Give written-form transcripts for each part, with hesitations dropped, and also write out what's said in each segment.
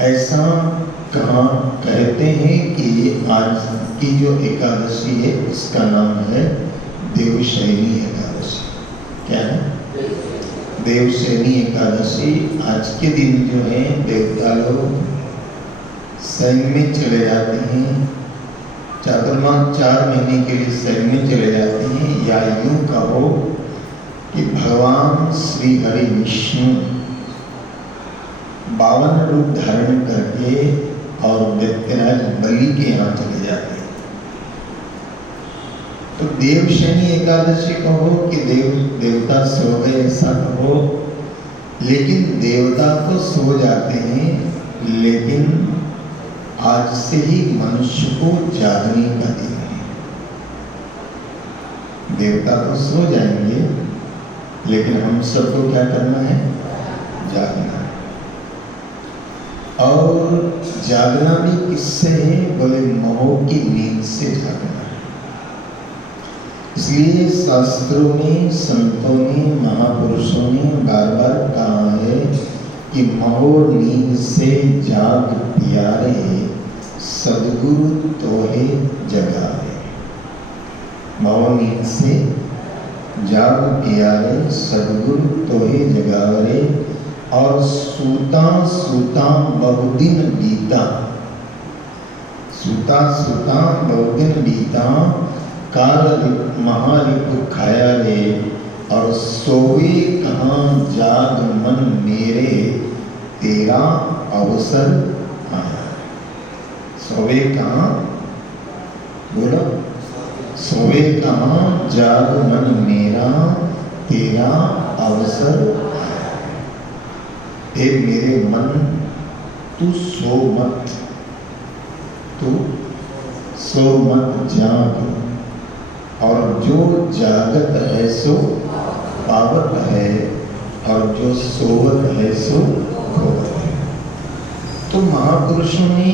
ऐसा कहाँ कहते हैं कि आज की जो एकादशी है उसका नाम है देवशयनी एकादशी। क्या है? देवशयनी एकादशी। आज के दिन जो है देवता लोग शयन में चले जाते हैं, चातुर्मास 4 महीने के लिए शयन में चले जाते हैं, या यूं कहो कि भगवान श्री हरि विष्णु 52 रूप धारण करके और दैत्यराज बलि के यहाँ चले जाते हैं। तो देवशयनी एकादशी कहो कि देवता सो गए ऐसा कहो, लेकिन देवता तो सो जाते हैं, लेकिन आज से ही मनुष्य को जागने का दिन है। देवता तो सो जाएंगे, लेकिन हम सबको क्या करना है? जागना है। और जागना भी किससे है? बोले मोह की नींद से जागना है। इसलिए शास्त्रों में, संतों ने, महापुरुषों ने बार बार कहा है कि मोह नींद से जाग प्यारे, सद्गुरु तोहे जगावे। मोह नींद से जाग प्यारे, सद्गुरु तोहे जगावे। और सूता सूता बहुदिन बीता, सूता सूता बहुदिन बीता, काल महारिपु खाया रे। और सोवे कहाँ जाग मन मेरे, तेरा अवसर आया। सोवे कहाँ? बोलो। सोवे कहाँ जाग मन मेरा, तेरा अवसर आया। हे मेरे मन, तू सो मत, तू सो मत, जाग। और जो जागत है सो पावत है, और जो सोवत है सो खोवत है। तो महापुरुषों ने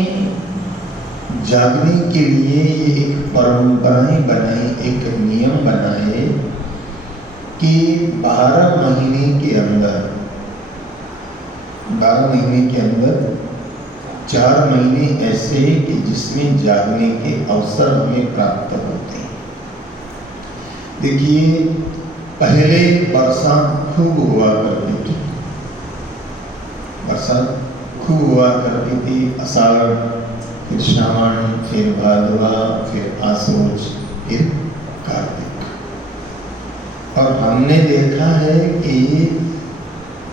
जागने के लिए ये एक परंपराएं बनाई, एक नियम बनाए कि 12 महीने के अंदर 4 महीने ऐसे हैं कि जिसमें जागने के अवसर हमें प्राप्त होते हैं। देखिए, पहले बरसात खूब हुआ करती थी, बरसात खूब हुआ करती थी। आषाढ़, फिर श्रावण, फिर भादवा, फिर आसोज, फिर कार्तिक। और हमने देखा है कि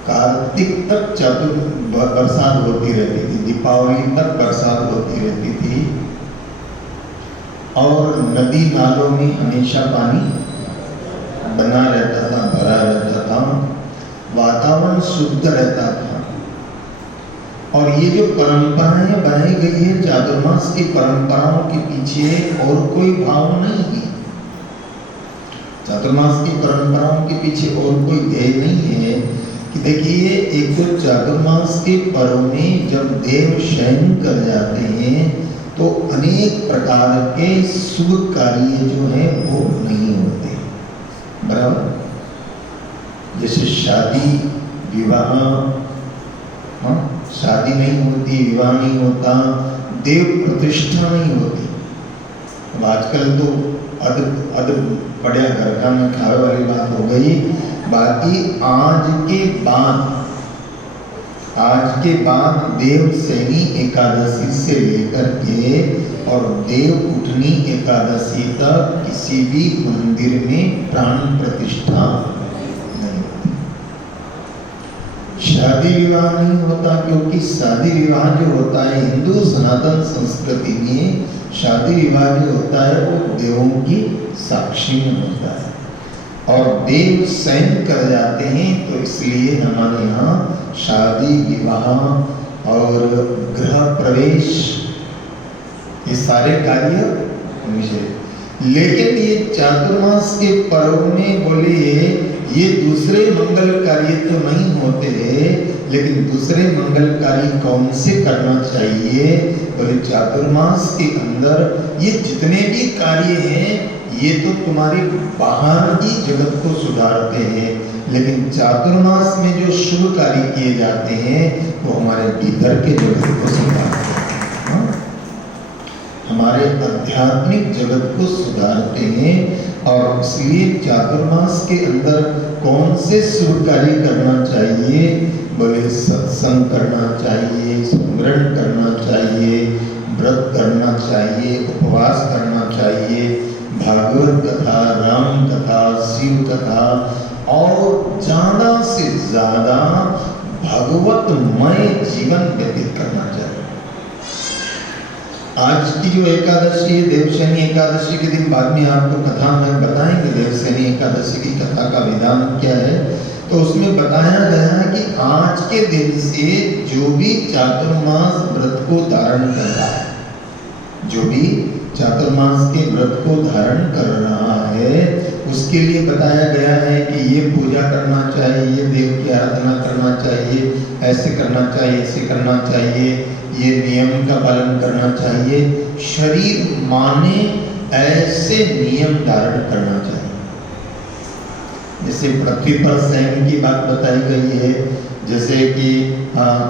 कार्तिक तक बरसात होती रहती थी, दीपावली तक बरसात होती रहती थी। और नदी नालों में हमेशा पानी बना रहता था, भरा रहता था, वातावरण शुद्ध रहता था। और ये जो परंपराएं बनाई गई है, चातुर्मास की परंपराओं के पीछे और कोई भाव नहीं है। चातुर्मास की परंपराओं के पीछे और कोई ध्येय नहीं है कि देखिए, एक तो चातुर्मास के पर्व में जब देव शयन कर जाते हैं तो अनेक प्रकार के शुभ कार्य जो है वो नहीं होते, बराबर। जैसे शादी विवाह, शादी नहीं होती, विवाह नहीं होता, देव प्रतिष्ठा नहीं होती। अब आजकल तो अद बढ़िया घर का में खावे वाली बात हो गई। बाकी आज के बाद देवशयनी एकादशी से लेकर के और देव उठनी एकादशी तक किसी भी मंदिर में प्राण प्रतिष्ठा नहीं होती, शादी विवाह नहीं होता। क्योंकि शादी विवाह जो होता है हिंदू सनातन संस्कृति में, शादी विवाह जो होता है वो देवों की साक्षी में होता है। और देव शयन कर जाते हैं, तो इसलिए हमारे यहाँ शादी विवाह और गृह प्रवेश ये सारे कार्य निषेध। लेकिन ये चातुर्मास के पर्व में बोले ये दूसरे मंगल कार्य तो नहीं होते हैं, लेकिन दूसरे मंगल कार्य कौन से करना चाहिए? बोले चातुर्मास के अंदर ये जितने भी कार्य हैं ये तो तुम्हारे बाहर की जगत को सुधारते हैं, लेकिन चातुर्मास में जो शुभ कार्य किए जाते हैं वो हमारे भीतर के जगत को सुधारते हैं, हमारे आध्यात्मिक जगत को सुधारते हैं। और इसलिए चातुर्मास के अंदर कौन से शुभ कार्य करना चाहिए? बोले सत्संग करना चाहिए, स्मरण करना चाहिए, व्रत करना चाहिए, उपवास करना चाहिए, भागवत कथा, राम कथा, शिव कथा और ज्यादा से ज्यादा भगवतमय जीवन व्यतीत करना चाहिए। आज की जो एकादशी है, देवशयनी एकादशी के दिन बाद में आपको कथा में बताएंगे देवशयनी एकादशी की कथा का विधान क्या है। तो उसमें बताया गया है कि आज के दिन से जो भी चातुर्मास व्रत को धारण कर रहा है, जो भी चातुर्मास के व्रत को धारण कर रहा है, उसके लिए बताया गया है कि ये पूजा करना चाहिए, देव की आराधना करना चाहिए, ऐसे करना चाहिए, ऐसे करना चाहिए, ये नियम का पालन करना चाहिए। शरीर माने ऐसे नियम धारण करना चाहिए। जैसे पृथ्वी पर शयन की बात बताई गई है, जैसे कि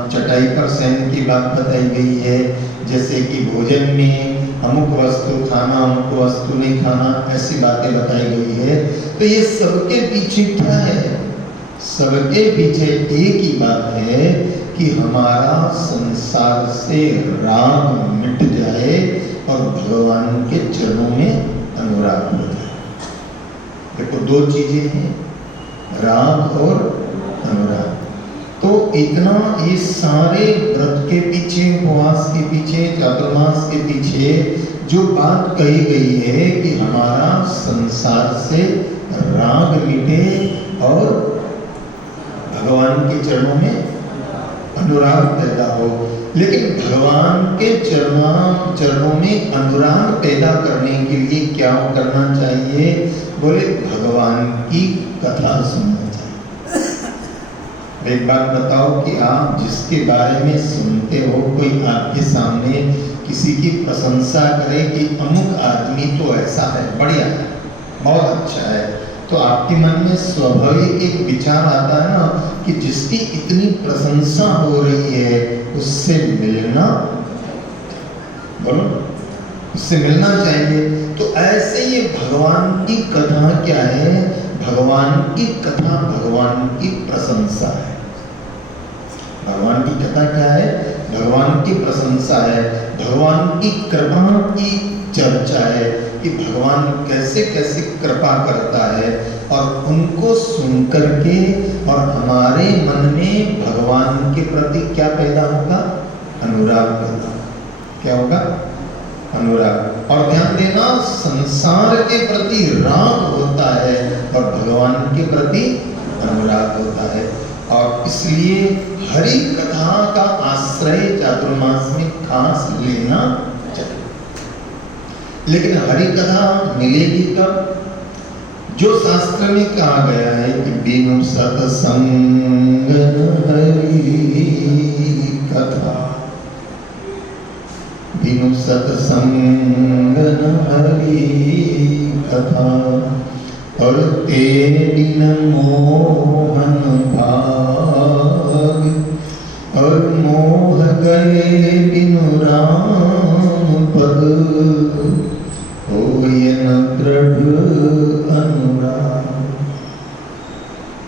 चटाई पर शयन की बात बताई गई है, जैसे कि भोजन में अमुक वस्तु खाना, अमुक वस्तु नहीं खाना, ऐसी बातें बताई गई है। तो ये सबके पीछे क्या है? सबके पीछे एक ही बात है कि हमारा संसार से राग मिट जाए और भगवान के चरणों में अनुराग हो जाए। देखो दो चीजें हैं, राग और अनुराग। तो इतना ये सारे व्रत के पीछे, उपवास के पीछे, चातुर्मास के पीछे जो बात कही गई है कि हमारा संसार से राग मिटे और भगवान के चरणों में अनुराग पैदा हो। लेकिन भगवान के चरणों में अनुराग पैदा करने के लिए क्या करना चाहिए? बोले भगवान की कथा सुनना चाहिए। एक बात बताओ कि आप जिसके बारे में सुनते हो, कोई आपके सामने किसी की प्रशंसा करे कि अमुक आदमी तो ऐसा है, बढ़िया है, बहुत अच्छा है, तो आपके मन में स्वाभाविक एक विचार आता है ना कि जिसकी इतनी प्रशंसा हो रही है उससे मिलना, बोलो, उससे मिलना चाहिए। तो ऐसे ये भगवान की कथा क्या है? भगवान की कथा भगवान की प्रशंसा है। भगवान की कथा क्या है? भगवान की प्रशंसा है, भगवान की कृपा की चर्चा है कि भगवान कैसे कैसे कृपा करता है, और उनको सुन करके और हमारे मन में भगवान के प्रति क्या पैदा होगा? अनुराग पैदा। क्या होगा? अनुराग। और ध्यान देना, संसार के प्रति राग होता है और भगवान के प्रति अनुराग होता है। और इसलिए हरि कथा का आश्रय चातुर्मास में खास लेना चाहिए। लेकिन हरि कथा मिलेगी कब? जो शास्त्र में कहा गया है कि बिनु सत्संग हरि कथा, बिनु सत्संग हरि कथा, और ते बिन मोहन भाग, और मोह गए बिनु राम पद, होय न दृढ़ अनुराग।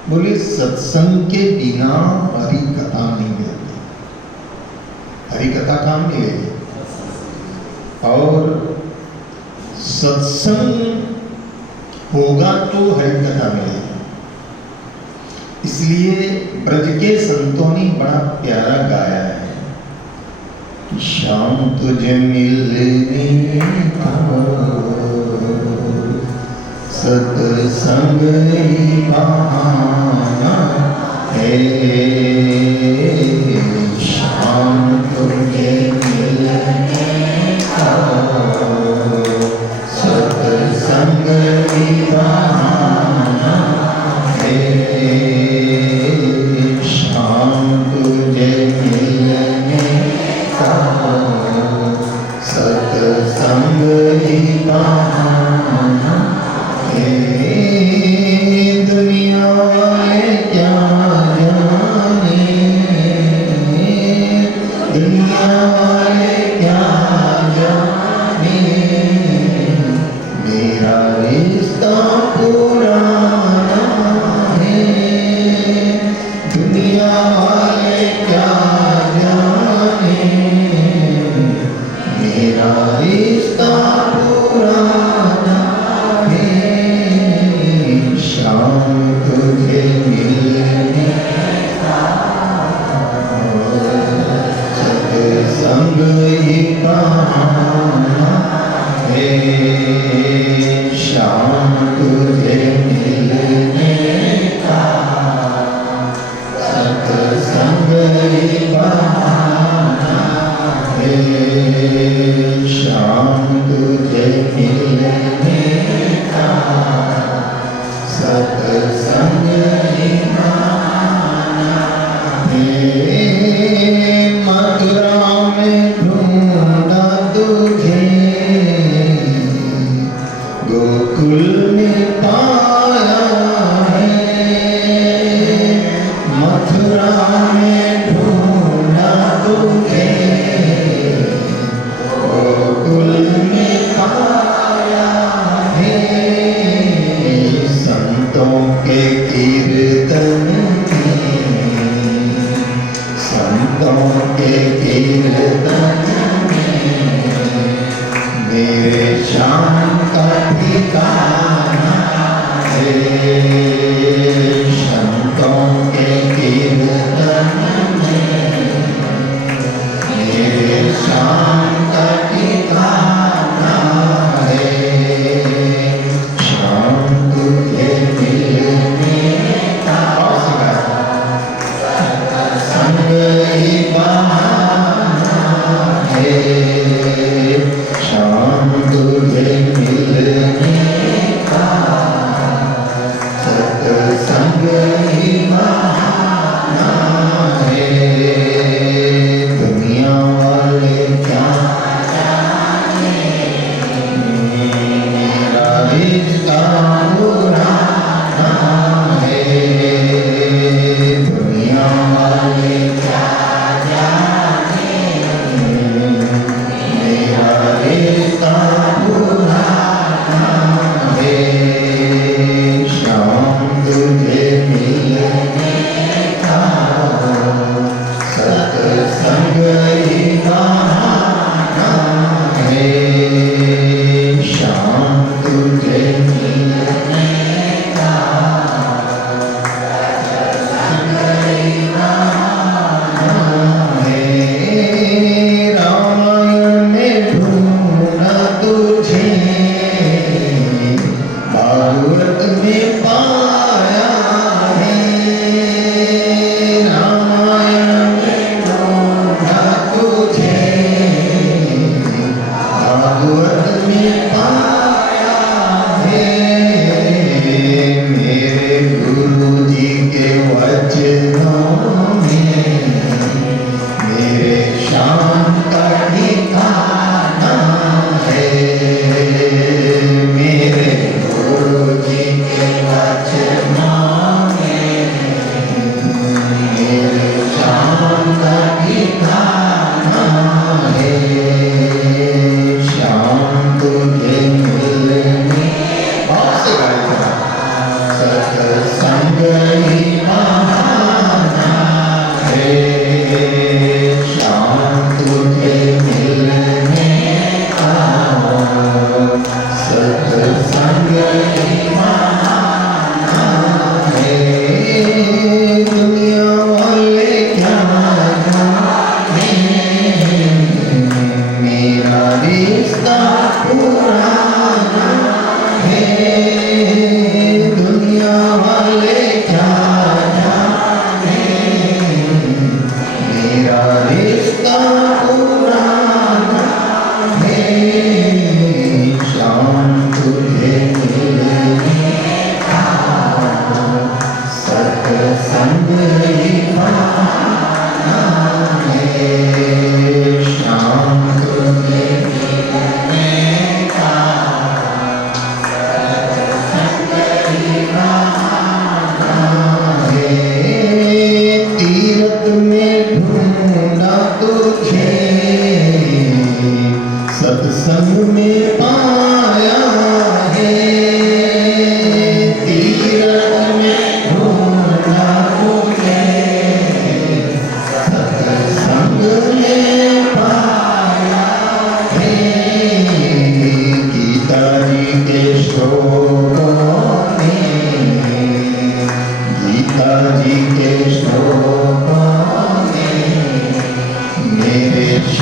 बोले सत्संग के बिना हरि कथा नहीं मिलती। हरि कथा कहाँ मिलेगी? और सत्संग होगा तो हरि कथा मिलेगी। इसलिए ब्रज के संतों ने बड़ा प्यारा गाया है, शाम तुझे मिलने सत्संग ही बहाना है, शाम तुझे मिलने सत्संग ही बहाना है, शाम तुझे मिलने सत्संग ही बहाना वाले क्या जाने, मेरा रिश्ता पुराना है। दुनिया वाले क्या जाने, मेरा रिश्ता पुराना है। शाम तुझे मिलने सत्संग ही बहाना है। शाम तुझे मिलने का सत्संग ही बहाना है। शाम तुझे मिलने का सत्संग ही बहाना है। मथुरा में ढूंढा तुझे, गोकुल में पाया है। मथुरा में ढूंढा तुझे, गोकुल में पाया है। संतों के कीर्तन में, संतों के कीर्तन में मेरे शाम का ठिकाना है। संतों के कीर्तन में मेरे शाम का ठिकाना है। शाम तुझे मिलने का संग ही बहाना है। शाम तुझे मिलने का सत्संग ही बहाना है। दुनिया वाले क्या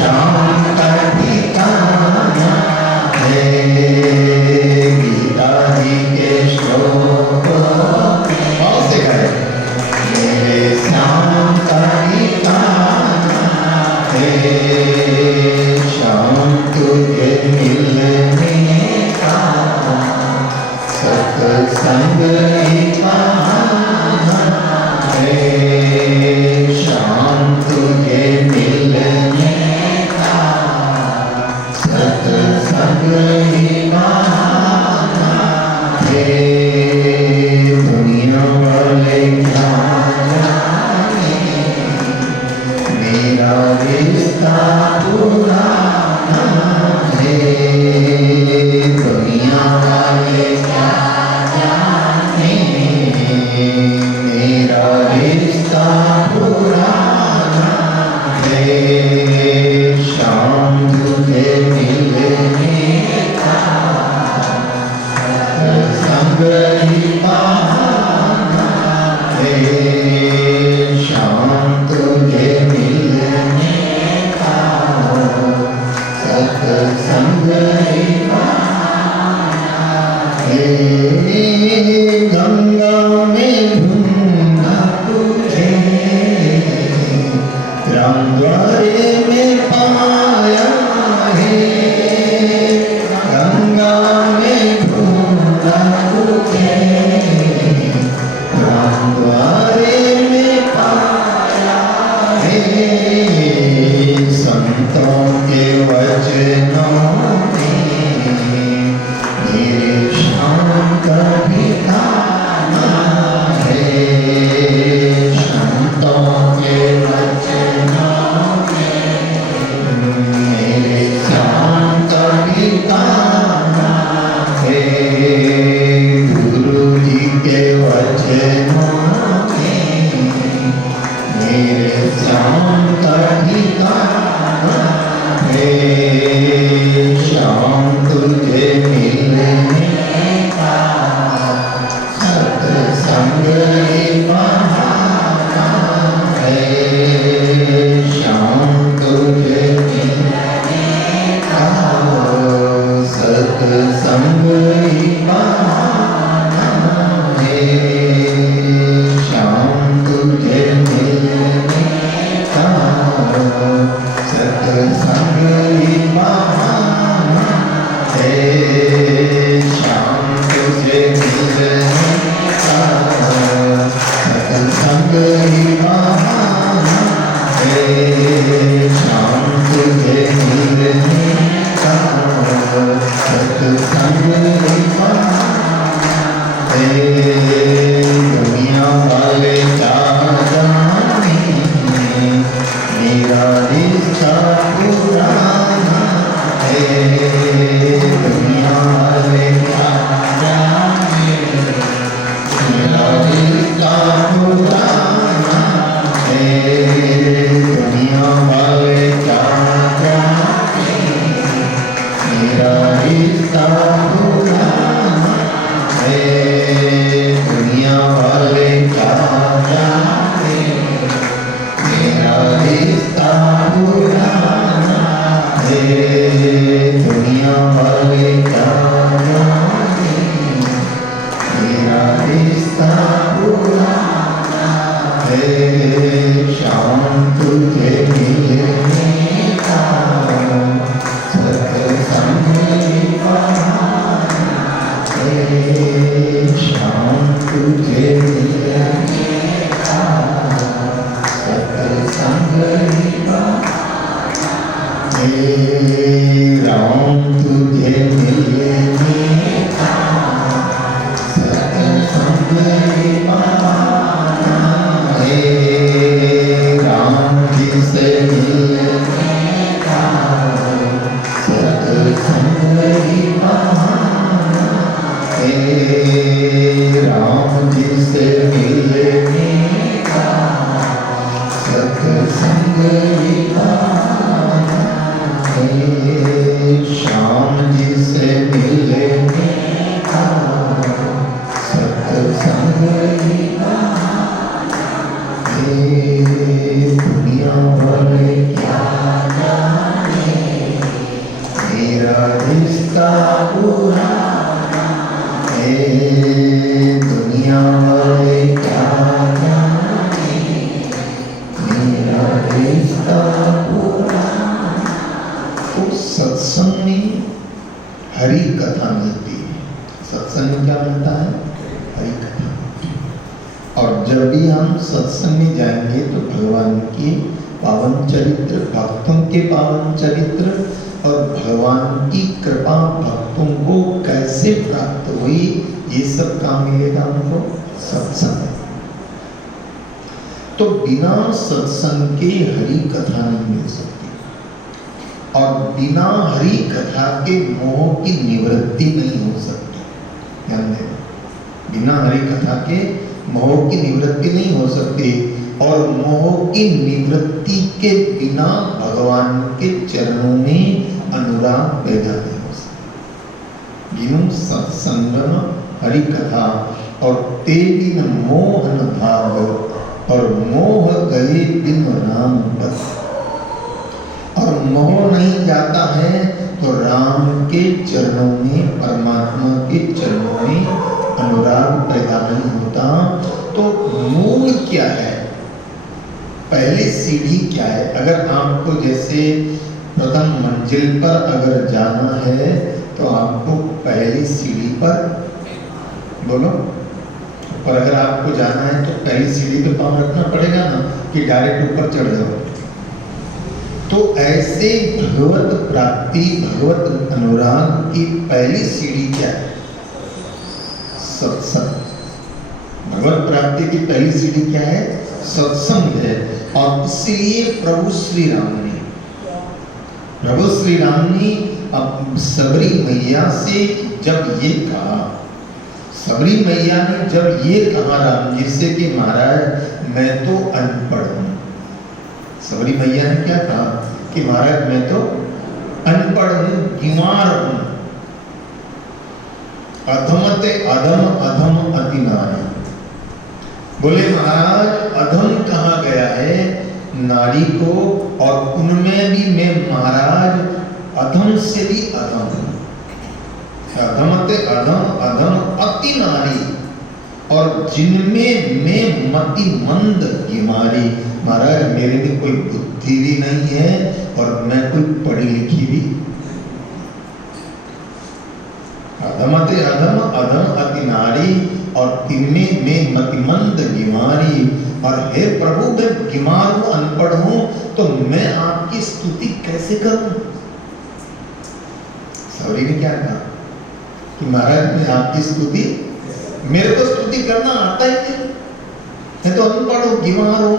श्याम का ठिकाना है। गीता जी के श्लोक और से गाए, मेरे श्याम का ठिकाना है। श्याम तुझे मिलने का सत्संग ही बहाना है। श्याम तुझे मिलने का सत्संग ही बहाना है। दुनिया वाले क्या जाने, मेरा रिश्ता पुराना है। दुनिया वाले क्या जाने, मेरा रिश्ता पुराना है। शाम तुझे मिलने का संग ही बहाना है। शाम तुझे मिलने का सत्संग ही बहाना है। गंगा में ढूंढा तुझे, रामद्वारे में पाया है। गंगा में ढूंढा तुझे, रामद्वारे में पाया है। संतों के वचनों में मेरे श्याम का ठिकाना है। संतों के वचनों में मेरे श्याम का ठिकाना है। गुरु जी के वचनों में मेरे श्याम का ठिकाना है। श्याम तुझे मिलने का सत्संग ही बहाना है। श्याम तुझे मिलने का सत्संग ही बहाना है। श्याम तुझे मिलने का सत्संग ही बहाना है। श्याम तुझे मिलने का सत्संग ही बहाना है। श्याम तुझे मिलने का सत्संग ही बहाना है। दुनिया वाले क्या जाने, मेरा रिश्ता पुराना है। दुनिया वाले क्या जाने, मेरा रिश्ता पुराना है। दुनिया वाले क्या जाने, मेरा रिश्ता पुराना है। दुनिया वाले क्या जाने, मेरा रिश्ता पुराना है। दुनिया वाले क्या जाने, मेरा रिश्ता पुराना है। श्याम तुझे मिलने का सत्संग ही बहाना है। श्याम तुझे मिलने का सत्संग ही बहाना है। राम तुझे मिलने का सत्संग ही बहाना है। राम जी से मिलने का सत्संग ही बहाना है। राम जी से मिलने का सत्संग ही बहाना है। श्याम जी से मिल सत्संग में हरि कथा मिलती है। सत्संग में क्या मिलता है? हरि कथा। और जब भी हम सत्संग में जाएंगे तो भगवान के पावन चरित्र, भक्तों के पावन चरित्र और भगवान की कृपा भक्तों को कैसे प्राप्त हुई, ये सब काम मिलेगा हमको सत्संग। तो बिना सत्संग के हरि कथा नहीं मिल सकती, और बिना हरि कथा के मोह की निवृत्ति नहीं हो सकती। ध्यान देना, बिना हरि कथा के मोह की निवृत्ति नहीं हो सकती, और मोह की निवृत्ति के बिना भगवान के चरणों में अनुराग पैदा नहीं हो सकता। बिनु सत्संगम हरि कथा और ते बिन मोहन भाव, और मोह गए बिन राम बस। और मोह नहीं जाता है तो राम के चरणों में, परमात्मा के चरणों में अनुराग पैदा नहीं होता। तो मूल क्या है, पहली सीढ़ी क्या है? अगर आपको जैसे प्रथम मंजिल पर अगर जाना है तो आपको पहली सीढ़ी पर, बोलो, पर अगर आपको जाना है तो पहली सीढ़ी पे पांव रखना पड़ेगा ना, कि डायरेक्ट ऊपर चढ़ जाओ। तो ऐसे भगवत प्राप्ति, भगवत अनुराग की पहली सीढ़ी क्या है? सत्संग। भगवत प्राप्ति की पहली सीढ़ी क्या है? सत्संग है। और इसलिए प्रभु श्री राम ने अब सबरी मैया से जब ये कहा, सबरी मैया ने जब ये कहा राम जी से कि महाराज मैं तो अनपढ़ हूं। सबरी मैया ने क्या कहा कि महाराज मैं तो अनपढ़ हूं, बीमार हूं। अधमते अधम अधम अति नारी। बोले महाराज अधम कहा गया है नारी को, और उनमें भी मैं महाराज अधम से भी अधम हूं। अधमते अधम अधम अति नारी, और जिनमें मैं मति मंद बीमारी। महाराज मेरे में कोई बुद्धि भी नहीं है और मैं कोई पढ़ी लिखी भी। अधमते अधम अधम अति नारी, और तिनमें मैं मतिमंद बीमारी। और हे प्रभु मैं बीमार हूं, अनपढ़ हूं, तो मैं आपकी स्तुति कैसे करूं? सबरी ने क्या कहा कि महाराज मैं आपकी स्तुति, मेरे को स्तुति करना आता ही नहीं, मैं तो अनपढ़ हूं, बीमार हूं,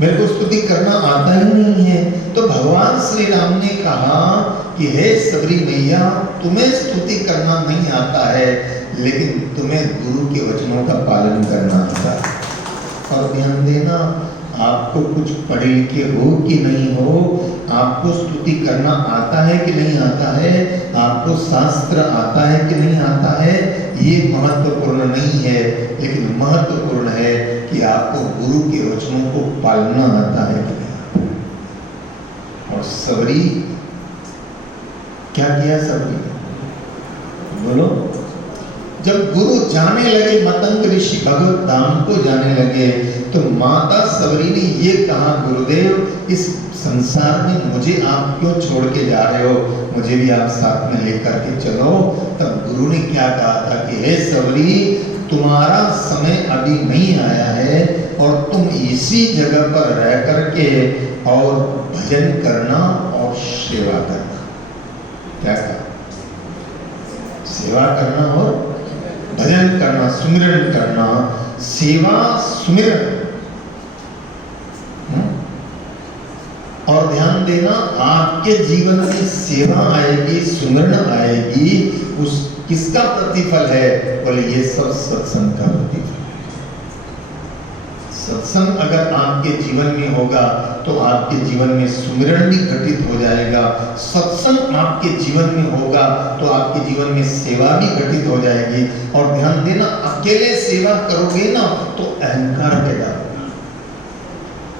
मेरे को स्तुति करना आता ही नहीं है। तो भगवान श्री राम ने कहा कि हे सबरी मैया तुम्हें स्तुति करना नहीं आता है, लेकिन तुम्हें गुरु के वचनों का पालन करना आता है। और ध्यान देना, आपको कुछ पढ़े लिखे हो कि नहीं हो, आपको स्तुति करना आता है कि नहीं आता है, आपको शास्त्र आता है कि नहीं आता है, ये महत्वपूर्ण नहीं है। लेकिन महत्वपूर्ण है कि आपको गुरु के वचनों को पालना आता है कि नहीं। और सबरी क्या किया? सबरी बोलो, जब गुरु जाने लगे, मतंग ऋषि भगवत धाम को जाने लगे, तो माता सबरी ने ये कहा गुरुदेव इस संसार में मुझे आप क्यों छोड़ के जा रहे हो, मुझे भी आप साथ में लेकर के चलो। तब गुरु ने क्या कहा था कि हे सबरी तुम्हारा समय अभी नहीं आया है, और तुम इसी जगह पर रह करके और भजन करना और सेवा करना। क्या कहा? सेवा करना और भजन करना, सुमिरन करना। सेवा सुमिरन। और ध्यान देना, आपके जीवन में सेवा आएगी, सुमिरन आएगी, उस किसका प्रतिफल है? बोले ये सब सत्संग का प्रतिफल है। सत्संग अगर आपके जीवन में होगा तो आपके जीवन में सुमिरन भी घटित हो जाएगा। सत्संग आपके जीवन में होगा तो आपके जीवन में सेवा भी घटित हो जाएगी। और ध्यान देना, अकेले सेवा करोगे ना तो अहंकार पैदा होगा।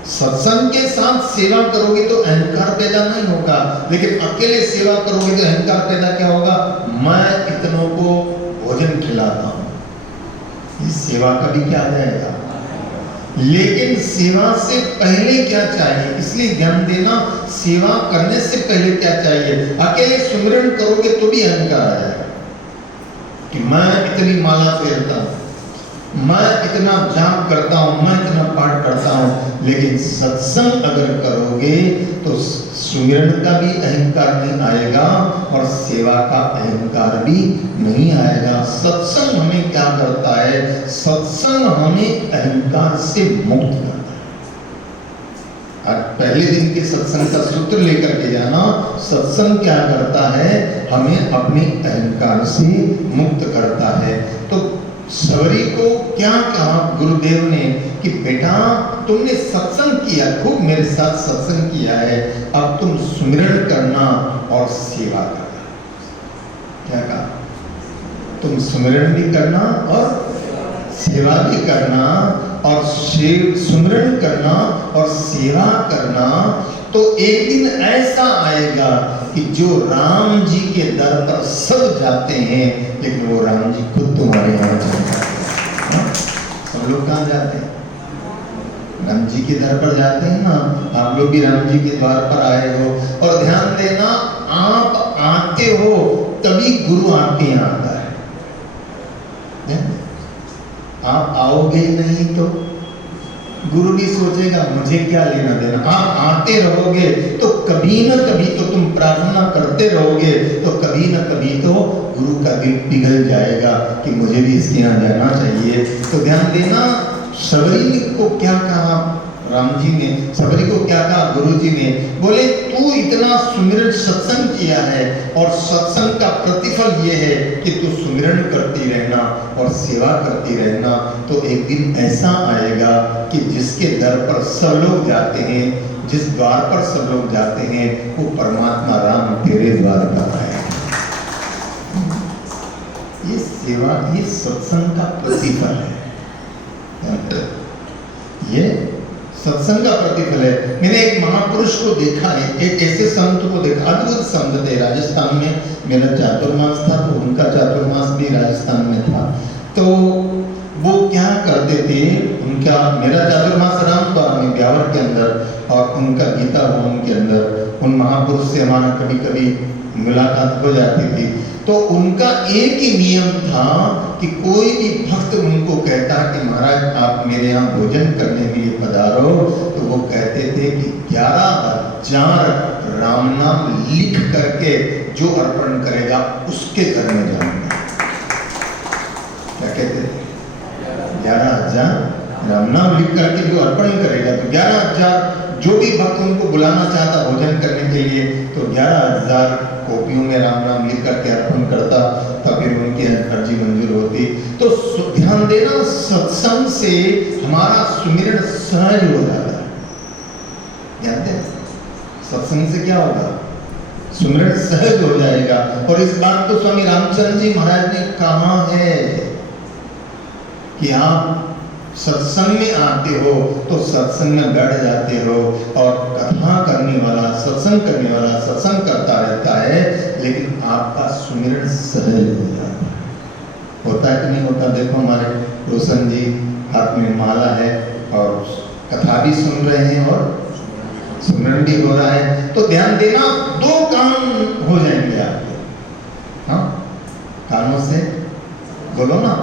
सत्संग के साथ सेवा करोगे तो अहंकार पैदा नहीं होगा, लेकिन अकेले सेवा करोगे तो अहंकार पैदा क्या होगा? मैं इतनों को भोजन खिलाता हूं, इस सेवा का भी क्या आ जाएगा। लेकिन सेवा से पहले क्या चाहिए? इसलिए ध्यान देना, सेवा करने से पहले क्या चाहिए? अकेले सुमिरन करोगे तो भी अहंकार आ जाएगा कि मैं इतनी माला फेरता हूं, मैं इतना जाप करता हूं, मैं इतना पाठ करता हूं, लेकिन सत्संग अगर करोगे तो सुमिरन का भी अहंकार नहीं आएगा और सेवा का अहंकार भी नहीं आएगा। सत्संग हमें क्या करता है? सत्संग हमें अहंकार से मुक्त करता है। आज पहले दिन के सत्संग का सूत्र लेकर के जाना, सत्संग क्या करता है? हमें अपने अहंकार से मुक्त करता है। तो सबरी को क्या कहा गुरुदेव ने कि बेटा तुमने सत्संग किया, खूब मेरे साथ सत्संग किया है, अब तुम सुमिरन करना और सेवा करना। क्या कहा? तुम सुमिरन भी करना और सेवा भी करना, और सुमिरन करना और सेवा करना। तो एक दिन ऐसा आएगा कि जो राम जी के दर पर सब जाते हैं, लेकिन वो राम जी खुद तुम्हारे यहाँ चले जाते हैं। सब लोग कहाँ जाते हैं? राम जी के दर पर जाते हैं ना। आप लोग भी राम जी के द्वार पर आए हो, और ध्यान देना, आप आते हो तभी गुरु आपके यहाँ आता है। आप आओगे नहीं तो गुरु भी सोचेगा मुझे क्या लेना देना। आप आते रहोगे तो कभी न कभी तो तुम प्रार्थना करते रहोगे, तो कभी न कभी तो गुरु का दिल पिघल जाएगा कि मुझे भी इसके यहाँ जाना चाहिए। तो ध्यान देना, सबरी को क्या कहा राम जी ने, सबरी को क्या कहा गुरु जी ने? बोले तू इतना सुमिरन सत्संग किया है, और सत्संग का प्रतिफल ये है कि तू सुमिरन करती रहना और सेवा करती रहना। तो एक दिन ऐसा आएगा कि जिसके दर पर सब लोग जाते हैं, जिस द्वार पर सब लोग जाते हैं, वो परमात्मा राम तेरे द्वार पर आएगा। ये सेवा, ये सत्संग का प्रतिफल है। ये सत्संग का प्रतिफल है। मैंने एक महापुरुष को देखा है, एक ऐसे संत को देखा, अद्भुत संत थे। राजस्थान में मेरा चातुर्मास था, तो उनका चातुर्मास भी राजस्थान में था। तो वो क्या करते थे, उनका मेरा चातुर्मास रामद्वारा में ब्यावर के अंदर, और उनका गीता भवन के अंदर। उन महापुरुष से हमारा कभी कभी मुलाकात हो जाती थी। तो उनका एक ही नियम था कि कोई भी भक्त उनको कहता कि महाराज आप मेरे यहाँ भोजन करने के लिए पधारो, तो वो कहते थे कि 11,000 राम नाम लिख करके जो अर्पण करेगा उसके घर में जाऊंगा। क्या कहते थे? 11,000 राम नाम लिख करके जो अर्पण करेगा, तो 11,000 जो भी भक्त उनको बुलाना चाहता भोजन करने के लिए, तो 11,000 कॉपियों में राम नाम लिख करके अर्पण करता, तब फिर उनकी अर्जी मंजूर होती। तो ध्यान देना, सत्संग से हमारा सुमिरन सहज हो जाता है। जानते हैं सत्संग से क्या होगा? सुमिरन सहज हो जाएगा। और इस बात को स्वामी रामचंद्र जी महाराज ने कहा है कि आप सत्संग में आते हो तो सत्संग में बैठ जाते हो, और कथा करने वाला, सत्संग करने वाला सत्संग करता रहता है, लेकिन आपका सुमिरन सहज हो जाता है। होता है कि नहीं होता? देखो हमारे रोशन जी हाथ में माला है, और कथा भी सुन रहे हैं और सुमिरन भी हो रहा है। तो ध्यान देना, 2 काम हो जाएंगे आपके। हाँ, कानों से बोलो ना,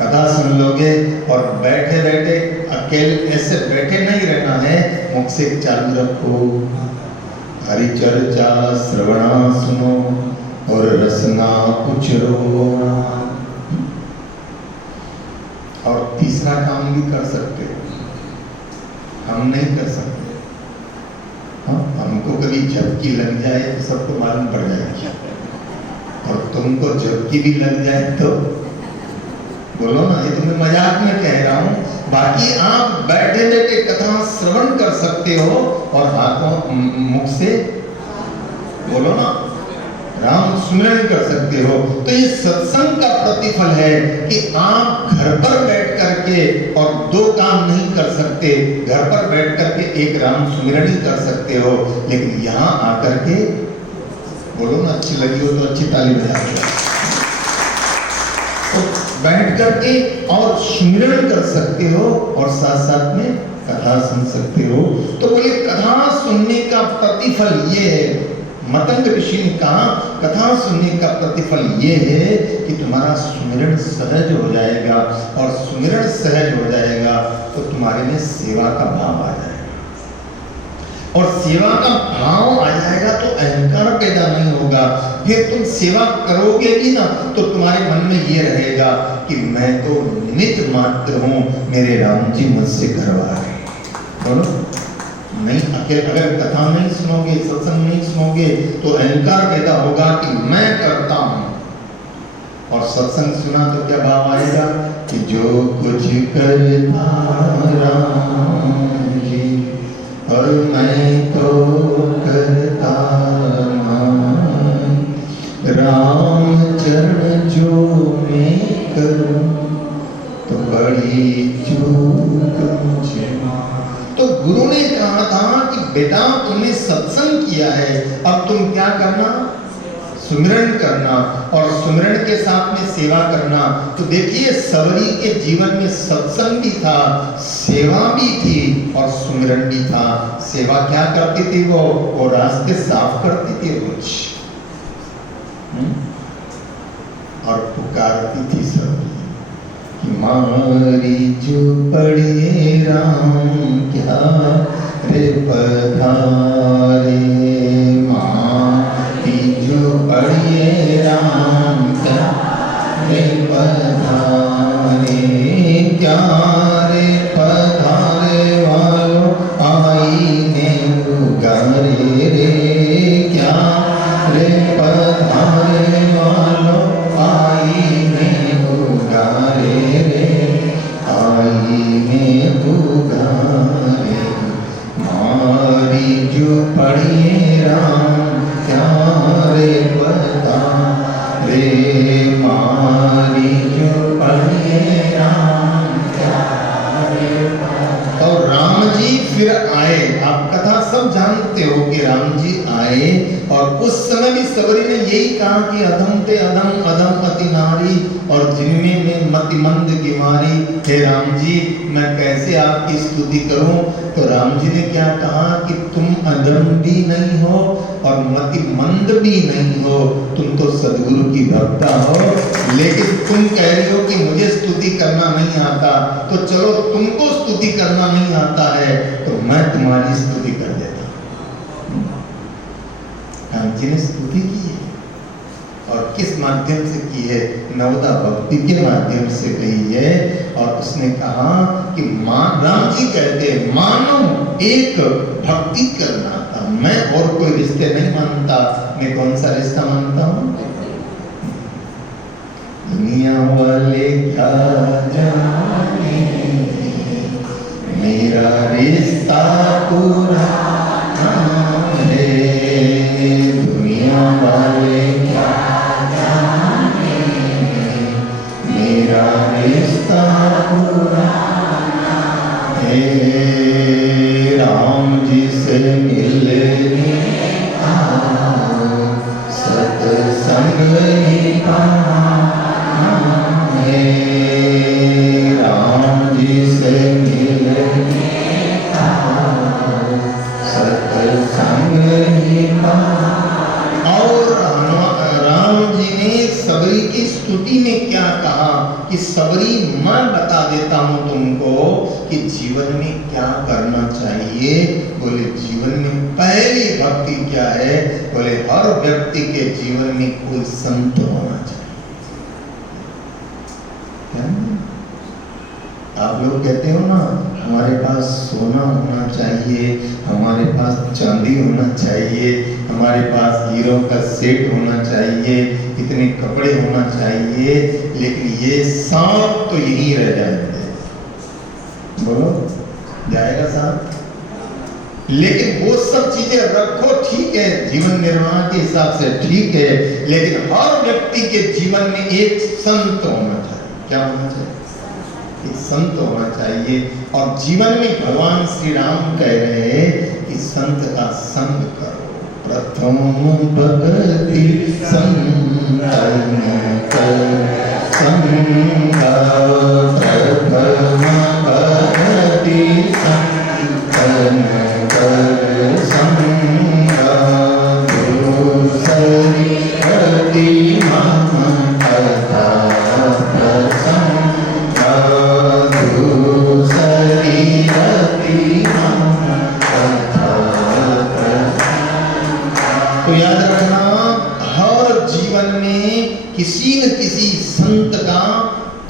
कथा सुन लोगे, और बैठे बैठे अकेले ऐसे बैठे नहीं रहना है, मुख से चालू रखो, हरि चर्चा श्रवणा सुनो और रसना उचरो। और तीसरा काम भी कर सकते हो, हम नहीं कर सकते। हाँ, हमको कभी झपकी लग जाए तो सबको मालूम पड़ जाएगा, और तुमको झपकी भी लग जाए तो बोलो ना, ये तो मैं मजाक में कह रहा हूँ। बाकी आप बैठे बैठे कथा श्रवण कर सकते हो, और हाथों मुख से बोलो ना, राम सुमिरन कर सकते हो। तो ये सत्संग का प्रतिफल है कि आप घर पर बैठ करके और 2 काम नहीं कर सकते। घर पर बैठ करके एक राम सुमिरन ही कर सकते हो, लेकिन यहाँ आकर के बोलो ना, अच्छी लगी हो तो अच्छी ताली बजा दो। तो बैठ करके और सुमिरन कर सकते हो, और साथ साथ में कथा सुन सकते हो। तो बोले कथा सुनने का प्रतिफल ये है, मतंग ऋषि ने कहा कथा सुनने का प्रतिफल ये है कि तुम्हारा सुमिरन सहज हो जाएगा, और सुमिरन सहज हो जाएगा तो तुम्हारे में सेवा का भाव आ जाएगा, और सेवा का भाव आ जाएगा तो अहंकार पैदा नहीं होगा। फिर तुम सेवा करोगे भी ना तो तुम्हारे मन में ये रहेगा कि मैं तो निमित्त मात्र हूं, मेरे राम जी मुझसे करवा रहे हैं। बोलो नहीं, अगर कथा नहीं सुनोगे, सत्संग नहीं सुनोगे तो अहंकार पैदा होगा कि मैं करता हूं, और सत्संग सुना तो क्या भाव आएगा कि जो कुछ करता राम जी और मैं तो करता राम चरण जो मैं करूं तो बड़ी चूक मुझे। तो गुरु ने कहा था कि बेटा तुमने सत्संग किया है, अब तुम क्या करना, सुमिरन करना, और सुमिरन के साथ में सेवा करना। तो देखिए सबरी के जीवन में सत्संग भी था, सेवा भी थी और सुमिरन भी था। सेवा क्या करती थी वो रास्ते साफ करती थी रोज, और पुकारती थी सबरी कि मारी जो पड़िए राम क्या रे पधारे, मारी जो पड़िए राम क्या रे पधारे, क्या रे पधारे वालों आईने उगारे रे, क्या रे पधारे वालों आईने उगारे रे, आईने उगारे, मारी जो पड़िए राम क्या रे पता रे, मारी जो पड़िए राम क्या रे पता। और राम जी फिर आए, आप कथा सब जानते हो कि राम जी आए, और उस समय भी सबरी ने यही कहा कि अधम ते अधम अधम अति नारी, और जिनमें में मति मंद की मारी। हे राम जी मैं कैसे आपकी स्तुति करूं? तो राम जी ने क्या कहा कि तुम अधम भी नहीं हो और मति मंद भी नहीं हो, तुम तो सदगुरु की भक्ता हो, लेकिन तुम कह रही हो कि मुझे स्तुति करना नहीं आता, तो चलो तुमको स्तुति करना नहीं आता है तो मैं तुम्हारी स्तुति कर देता हूं। राम जी ने स्तुति की है, और किस माध्यम से की है? नवदा भक्ति के माध्यम से कही है। और उसने कहा कि राम जी कहते हैं मानो एक भक्ति करना था, मैं और कोई रिश्ते नहीं मानता। मैं कौन सा रिश्ता मानता हूं? दुनिया वाले क्या जाने मेरा रिश्ता पूरा है, दुनिया वाले क्या जाने मेरा रिश्ता पूरा है, राम जी से मिलने सत्संग ही पाना है, राम जी से मिलने सत्संग ही पाना। और राम जी ने सबरी की स्तुति में क्या कहा कि सबरी मैं बता देता हूं तुमको कि जीवन में क्या करना चाहिए। बोले जीवन में पहली भक्ति क्या है? बोले हर व्यक्ति के जीवन में कोई संत होना चाहिए। आप लोग कहते हो ना हमारे पास सोना होना चाहिए, हमारे पास चांदी होना चाहिए, हमारे पास हीरो का सेट होना चाहिए, इतने कपड़े होना चाहिए, लेकिन ये सब तो यही रह जाएंगे। बोलो जाएगा साहब? लेकिन वो सब चीजें रखो, ठीक है, जीवन निर्वाह के हिसाब से ठीक है, लेकिन हर व्यक्ति के जीवन में एक संत होना चाहिए। क्या होना चाहिए? एक संत होना चाहिए। और जीवन में भगवान श्री राम कह रहे हैं कि संत का संग करो। प्रथम भक्ति संग कर संग, प्रथम भक्ति संग कर संग, गुरु जीवन में किसी न किसी संत का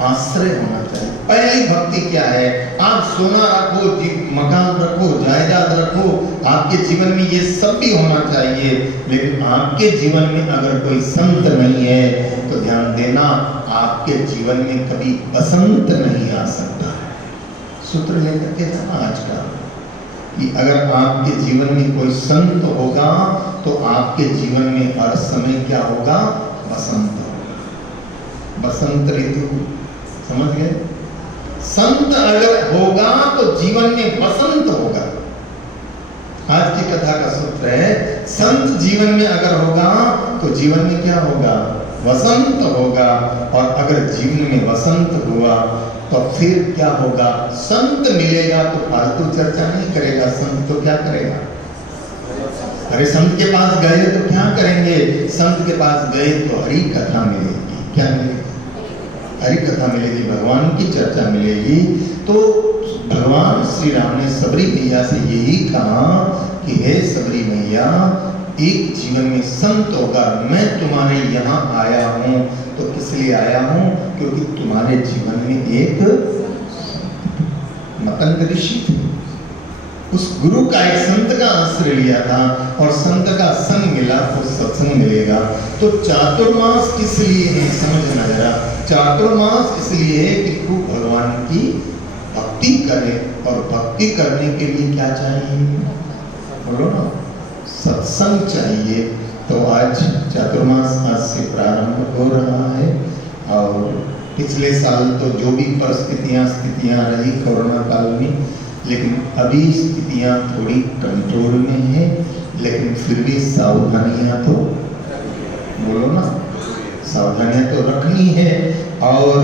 आश्रय होना चाहिए। पहली भक्ति क्या है? आप सोना रखो, मकान रखो, जायदाद रखो, आपके जीवन में ये सब भी होना चाहिए, लेकिन आपके जीवन में अगर कोई संत नहीं है तो ध्यान देना, आपके जीवन में कभी बसंत नहीं आ सकता है। सूत्र लेकर के जाना आज का कि अगर आपके जीवन में कोई संत होगा तो आपके जीवन में हर समय क्या होगा? बसंत होगा। बसंत ऋतु समझ गए? संत अगर होगा तो जीवन में बसंत होगा। आज की कथा का सूत्र है, संत जीवन में अगर होगा तो जीवन में क्या होगा? वसंत होगा। और अगर जीवन में वसंत हुआ तो फिर क्या होगा? संत मिलेगा तो फालतू चर्चा नहीं करेगा। संत तो क्या करेगा? अरे संत के पास गए तो क्या करेंगे? संत के पास गए तो हरि कथा मिलेगी। क्या मिलेगी? हरि कथा मिलेगी, भगवान की चर्चा मिलेगी। तो भगवान श्री राम ने सबरी मैया से यही कहा कि हे सबरी मैया, एक जीवन में संत होकर मैं तुम्हारे यहाँ आया हूँ। तो किस लिए आया हूँ? क्योंकि तुम्हारे जीवन में एक मतंग ऋषि थे, उस गुरु का, एक संत का आश्रय लिया था और संत का संग मिला तो सत्संग मिलेगा। तो चातुर्मास किस लिए है समझना जरा। चातुर्मास इसलिए है कि तू भगवान की भक्ति करे, और भक्ति करने के लिए क्या चाहिए? बोलो ना, सत्संग चाहिए। तो आज चातुर्मास आज से प्रारंभ हो रहा है। और पिछले साल तो जो भी स्थितियां रही कोरोना काल में, लेकिन अभी स्थितियां थोड़ी कंट्रोल में है, लेकिन फिर भी सावधानियां तो बोलो ना, सावधानियां तो रखनी है। और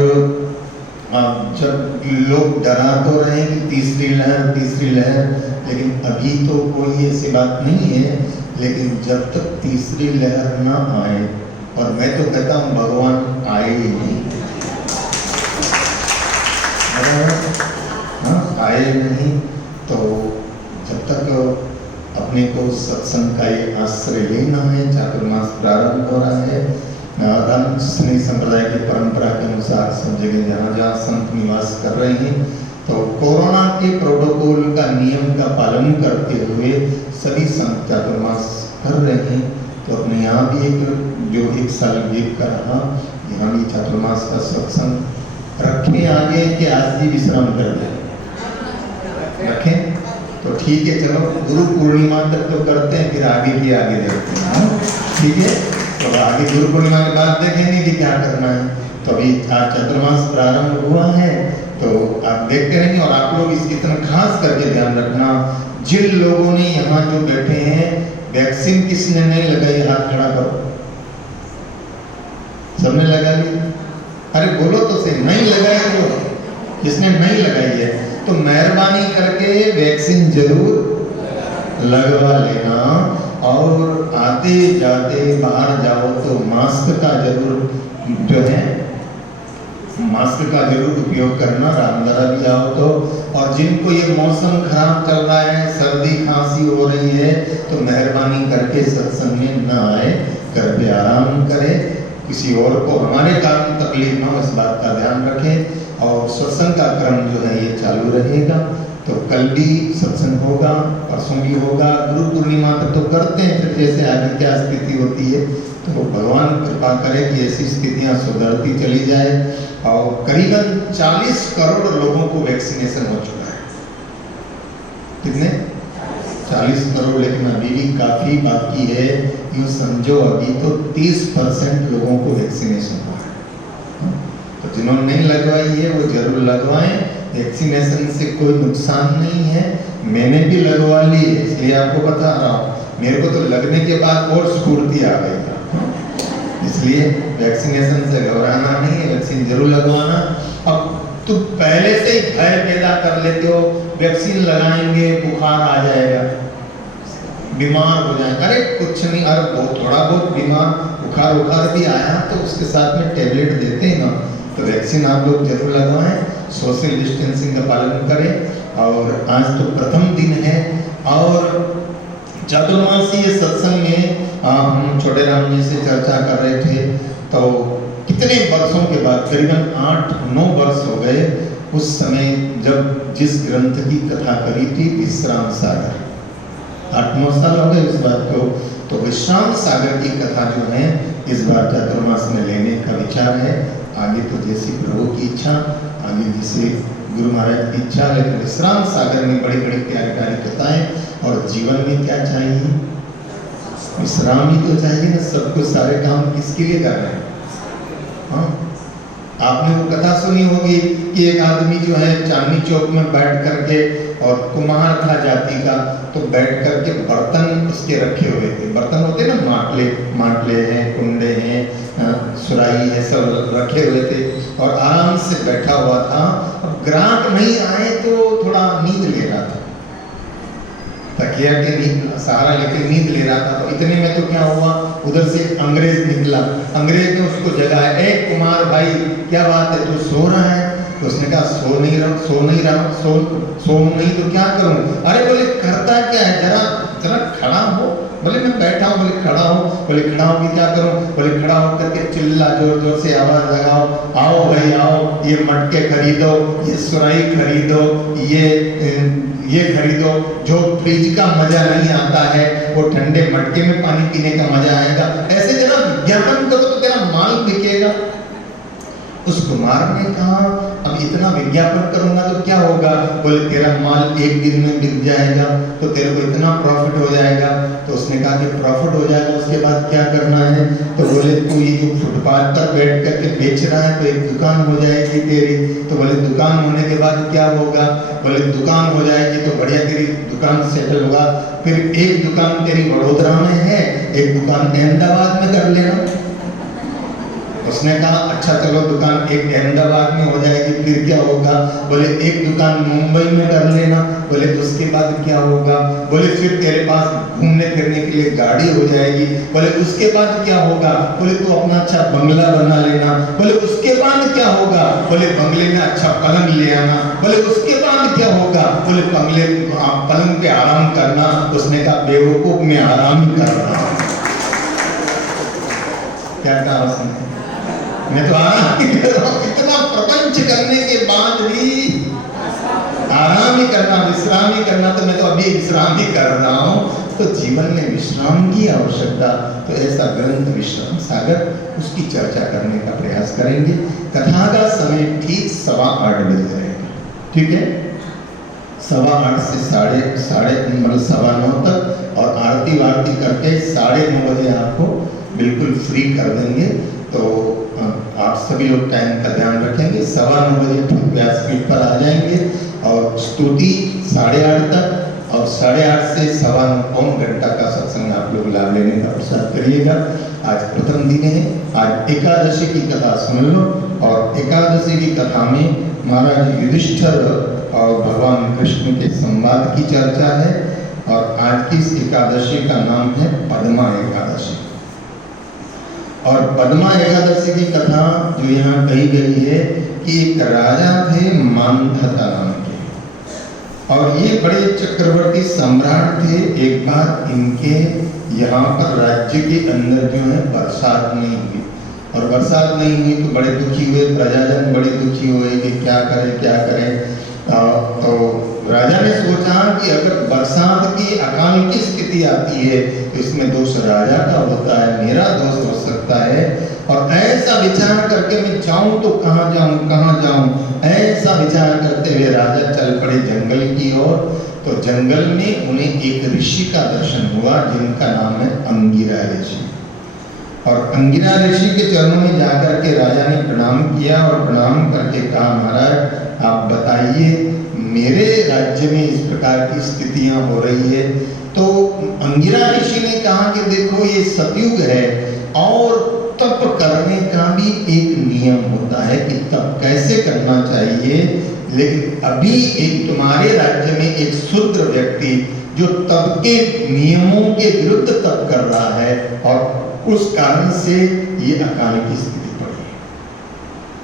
जब लोग डरा तो रहे कि तीसरी लहर, लेकिन अभी तो कोई ऐसी बात नहीं है। लेकिन जब तक तीसरी लहर ना आए, और मैं तो कहता हूँ भगवान आए ही नहीं, आए नहीं, तो जब तक अपने को सत्संग का ये आश्रय लेना है। चातुर्मास प्रारंभ हो रहा है। रामकृष्ण संप्रदाय की परंपरा के अनुसार सब जगह जहाँ जहाँ संत निवास कर रहे हैं, तो कोरोना के प्रोटोकॉल का नियम का पालन करते हुए सभी संत चातुर्मास कर रहे हैं। तो अपने यहाँ भी एक साल बीत कर रहा, यहाँ भी चातुर्मास का सत्संग रखें आगे कि आज भी विश्राम कर दें? रखें तो ठीक है। चलो गुरु पूर्णिमा तक तो करते हैं, फिर आगे की आगे देखते हैं। ठीक है, तो आगे गुरु पूर्णिमा के बाद देखेंगे कि क्या करना है। तो अभी आज चातुर्मास प्रारंभ हुआ है, तो आप देखते रहेंगे। और आप लोग इसकी तरह खास करके ध्यान रखना, जिन लोगों ने यहाँ जो बैठे हैं वैक्सीन किसने नहीं लगाई, हाथ खड़ा करो। सबने लगा ली? अरे बोलो तो सही, नहीं लगाया तो जिसने नहीं लगाई है तो मेहरबानी करके वैक्सीन जरूर लगवा लेना। और आते जाते बाहर जाओ तो मास्क का जरूर जो है, मास्क का जरूर उपयोग करना, रामदरा भी आओ तो। और जिनको ये मौसम खराब चल रहा है, सर्दी खांसी हो रही है, तो मेहरबानी करके सत्संग में न आए, घर पे आराम करें। किसी और को हमारे कारण तकलीफ ना हो, इस बात का ध्यान रखें। और सत्संग का क्रम जो है ये चालू रहेगा। तो कल भी सत्संग होगा, परसों भी होगा। गुरु पूर्णिमा तक तो करते हैं, फिर जैसे आगे क्या स्थिति होती है तो भगवान कृपा करे कि ऐसी स्थितियां सुधरती चली जाए। और करीबन 40 करोड़ लोगों को वैक्सीनेशन हो चुका है। कितने? 40 करोड़, लेकिन अभी भी काफी बाकी है। यूँ समझो अभी तो 30% लोगों को वैक्सीनेशन हुआ है। तो जिन्होंने नहीं लगवाई है वो जरूर लगवाएं। वैक्सीनेशन से कोई नुकसान नहीं है। मैंने भी लगवा ली है, इसलिए आपको बता रहा हूँ। मेरे को तो लगने के बाद और स्फूर्ति आ गई था, इसलिए वैक्सीनेशन से घबराना नहीं है, वैक्सीन जरूर लगवाना। अब तो पहले से ही भय पैदा कर लेते हो, वैक्सीन लगाएंगे बुखार आ जाएगा, बीमार हो जाएगा। अरे कुछ नहीं, अरे बहुत थोड़ा बहुत बीमार बुखार भी आया तो उसके साथ में टेबलेट देते हैं ना। तो वैक्सीन आप लोग जरूर लगवाएं, सोशल डिस्टेंसिंग का पालन करें। और आज तो प्रथम दिन है और चातुर्मासीय सत्संग में हम छोटे राम जी से चर्चा कर रहे थे, तो कितने वर्षों के बाद, करीबन 8-9 वर्ष हो गए उस समय जब जिस ग्रंथ की कथा करी थी, विश्राम सागर, 8-9 साल हो गए उस बात को। तो विश्राम सागर की कथा जो है इस बार चातुर्मास में लेने का विचार है। आगे तो जैसी प्रभु की इच्छा, आगे जैसे गुरु महाराज की इच्छा, लेकिन विश्राम सागर में बड़ी बड़ी प्यारी प्यारी कथाएं। और जीवन में क्या चाहिए? विश्राम ही तो चाहिए ना। सब कुछ सारे काम किसके लिए कर रहे हैं? हाँ, आपने वो कथा सुनी होगी कि एक आदमी जो है चांदनी चौक में बैठ करके, और कुम्हार था जाति का, तो बैठ करके बर्तन उसके रखे हुए थे। बर्तन होते ना, माटले हैं, कुंडे हैं, सुराही है, सब रखे हुए थे और आराम से बैठा हुआ था। अब ग्राहक नहीं आए तो थोड़ा नींद ले रहा था, तकिया के नींद सहारा लेके नींद ले रहा था। तो इतने में तो क्या हुआ, उधर से अंग्रेज निकला। अंग्रेज ने उसको जगाया, ए कुमार भाई क्या बात है, तू सो रहा है? तो उसने कहा सो नहीं तो क्या करूं? अरे बोले करता क्या है, जरा खड़ा हो। बोले मैं बैठा हूं। बोले खड़ा हो। बोले खड़ा हो कि क्या करूं? बोले खड़ा हो करके चिल्ला, जोर जोर से आवाज लगाओ, आओ भाई आओ, ये मटके खरीदो, ये सुराही खरीदो, ये खरीदो। जो फ्रिज का मजा नहीं आता है वो ठंडे मटके में पानी पीने का मजा आएगा। ऐसे जरा विज्ञापन करो तो तेरा माल बिकेगा। उस कुमार ने कहा अब इतना विज्ञापन करूंगा तो क्या होगा? बोले तेरा माल एक दिन में बिक जाएगा, तो तेरे को इतना प्रॉफिट हो जाएगा। तो उसने कहा कि प्रॉफिट हो जाएगा, उसके बाद क्या करना है? तो बोले तू ये जो फुटपाथ पर बैठ करके बेच रहा है तो एक दुकान हो जाएगी तेरी। तो बोले दुकान होने के बाद क्या होगा? बोले दुकान हो जाएगी तो बढ़िया तेरी दुकान सेटल होगा। फिर एक दुकान तेरी वडोदरा में है, एक दुकान अहमदाबाद में कर लेना। उसने कहा अच्छा चलो दुकान एक अहमदाबाद में हो जाएगी, फिर क्या होगा? बोले एक दुकान मुंबई में कर लेना। बोले उसके बाद क्या होगा? बोले फिर तेरे पास घूमने फिरने के लिए गाड़ी हो जाएगी। बोले उसके बाद क्या होगा? बोले तू अपना अच्छा बंगला बना लेना। बोले उसके बाद क्या होगा? बोले बंगले में अच्छा पलंग ले आना। बोले उसके बाद क्या होगा? बोले पलंग पे आराम करना। उसने कहा बेवकूफ, में आराम कर रहा हूं। क्या कहा उसने? मैं तो आराम ही कर रहा हूं। इतना प्रपंच करने के बाद भी आराम ही करना, विश्राम ही करना, तो मैं तो अभी विश्राम ही कर रहा हूं। तो जीवन में विश्राम की आवश्यकता, तो ऐसा ग्रंथ विश्राम सागर, उसकी चर्चा करने का प्रयास करेंगे। कथा का समय ठीक 8:15 बज जाएगा, ठीक है? 8:15 से साढ़े 9:15 तक, और आरती वारती करके 9:30 बजे आपको बिल्कुल फ्री कर देंगे। तो आप सभी लोग टाइम का ध्यान रखेंगे। 9:15 बजे ठीक व्यासपीठ पर आ जाएंगे और स्तुति 8:30 तक, और 8:30 से 9:15 पौन घंटा का सत्संग आप लोग लाभ लेने का प्रसाद करिएगा। आज प्रथम दिन है, आज एकादशी की कथा सुन लो। और एकादशी की कथा में महाराज युधिष्ठिर और भगवान कृष्ण के संवाद की चर्चा है। और आज की इस एकादशी का नाम है पद्मा एकादशी। और पद्मा एकादशी की कथा जो यहाँ कही गई है कि एक राजा थे मानधता नाम के, और ये बड़े चक्रवर्ती सम्राट थे। एक बार इनके यहाँ पर राज्य के अंदर जो है बरसात नहीं हुई, और बरसात नहीं हुई तो बड़े दुखी हुए, प्रजाजन बड़े दुखी हुए कि क्या करें। तो राजा ने सोचा कि अगर बरसात की अकाल की स्थिति आती है तो इसमें दोष राजा का होता है, मेरा दोष हो सकता है। और ऐसा विचार करके मैं जाऊं तो कहाँ जाऊं, ऐसा विचार करते हुए राजा चल पड़े जंगल की ओर। तो जंगल में उन्हें एक ऋषि का दर्शन हुआ जिनका नाम है अंगिरा ऋषि। और अंगिरा ऋषि के चरणों में जाकर के राजा ने प्रणाम किया, और प्रणाम करके कहा महाराज आप बताइए, मेरे राज्य में इस प्रकार की स्थितियां हो रही है। तो अंगिरा ऋषि ने कहा कि देखो ये सतयुग है, और तप करने का भी एक नियम होता है कि तप कैसे करना चाहिए। लेकिन अभी एक तुम्हारे राज्य में एक शूद्र व्यक्ति जो तप के नियमों के विरुद्ध तप कर रहा है, और उस कारण से ये अकाल की स्थिति पड़ी है।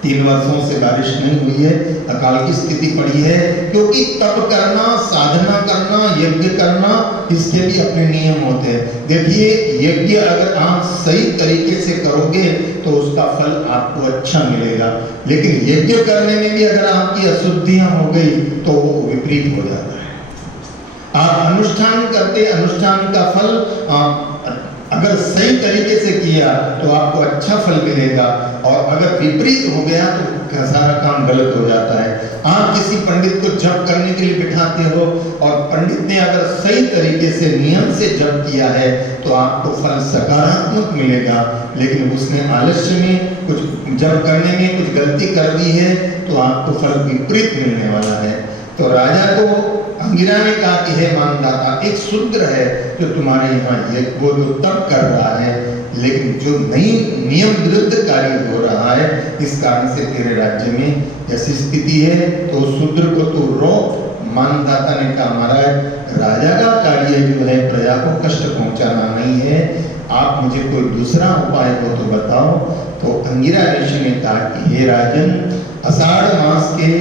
3 वर्षों से बारिश नहीं हुई है, अकाल की स्थिति पड़ी है, क्योंकि तप करना, साधना करना, यज्ञ करना, इसके भी अपने नियम होते हैं। देखिए, यज्ञ अगर आप सही तरीके से करोगे तो उसका फल आपको अच्छा मिलेगा, लेकिन यज्ञ करने में भी अगर आपकी अशुद्धियां हो गई तो वो विपरीत हो जाता है। आप अनुष्ठान करते, अनुष्ठान का फल अगर सही तरीके से किया तो आपको अच्छा फल मिलेगा, और अगर विपरीत हो गया तो सारा काम गलत हो जाता है। आप किसी पंडित को जप करने के लिए बिठाते हो और पंडित ने अगर सही तरीके से नियम से जप किया है तो आपको फल सकारात्मक मिलेगा, लेकिन उसने आलस्य में कुछ जप करने में कुछ गलती कर दी है तो आपको फल विपरीत मिलने वाला है। तो राजा को अंगिरा ने कहा कि हे मानदाता, एक शूद्र है जो तुम्हारे यहाँ ये वो जो तप कर रहा है, लेकिन जो नई नियम विरुद्ध कार्य हो रहा है, इस कारण से तेरे राज्य में ऐसी स्थिति है, तो शूद्र को तू रोक। मानदाता ने कहा महाराज, राजा का कार्य जो है प्रजा को कष्ट पहुंचाना नहीं है, आप मुझे कोई दूसरा उपाय हो तो बताओ। तो अंगिरा ऋषि ने कहा कि हे राजन, आषाढ़ मास के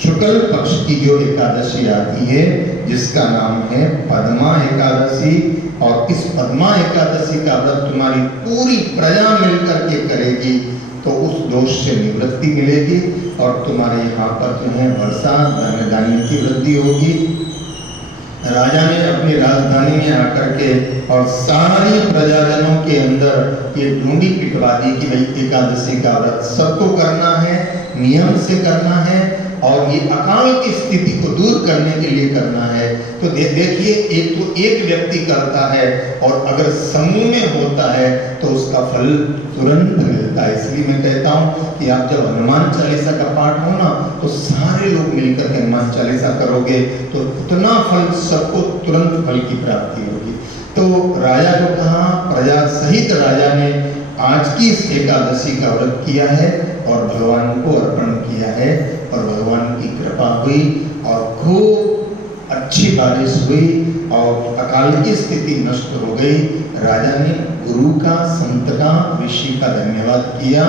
शुक्ल पक्ष की जो एकादशी आती है, जिसका नाम है पद्मा एकादशी, और इस पद्मा एकादशी का व्रत तुम्हारी पूरी प्रजा मिलकर के करेगी तो उस दोष से निवृत्ति मिलेगी और तुम्हारे यहाँ पर जो है वर्षा धन धान्य की वृद्धि होगी। राजा ने अपनी राजधानी में आकर के और सारी प्रजाजनों के अंदर ये ढूंढी पिटवा दी कि भाई एकादशी का व्रत सबको करना है, नियम से करना है, और ये अकाल की स्थिति को दूर करने के लिए करना है। तो देखिए, एक तो एक व्यक्ति करता है और अगर समूह में होता है तो उसका फल तुरंत मिलता है। इसलिए मैं कहता हूँ कि आप जब हनुमान चालीसा का पाठ हो ना, तो सारे लोग मिलकर के हनुमान चालीसा करोगे तो उतना फल सबको तुरंत फल की प्राप्ति होगी। तो राजा को कहा, प्रजा सहित राजा ने आज की इस एकादशी का व्रत किया है और भगवान को अर्पण किया है, और भगवान की कृपा हुई और खूब अच्छी बारिश हुई और अकाल की स्थिति नष्ट हो गई। राजा ने गुरु का, संत का, ऋषि का धन्यवाद किया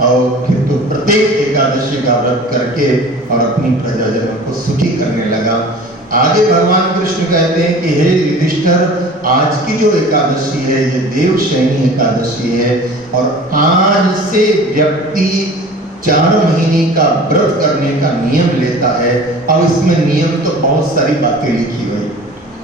और फिर तो प्रत्येक एकादशी का व्रत करके और अपनी प्रजाजनों को सुखी करने लगा। आगे भगवान कृष्ण कहते हैं कि हे युधिष्ठिर, आज की जो एकादशी है ये देवशयनी एकादशी है, और आज से व्यक्ति 4 महीने का व्रत करने का नियम लेता है। अब इसमें नियम तो बहुत सारी बातें लिखी हुई,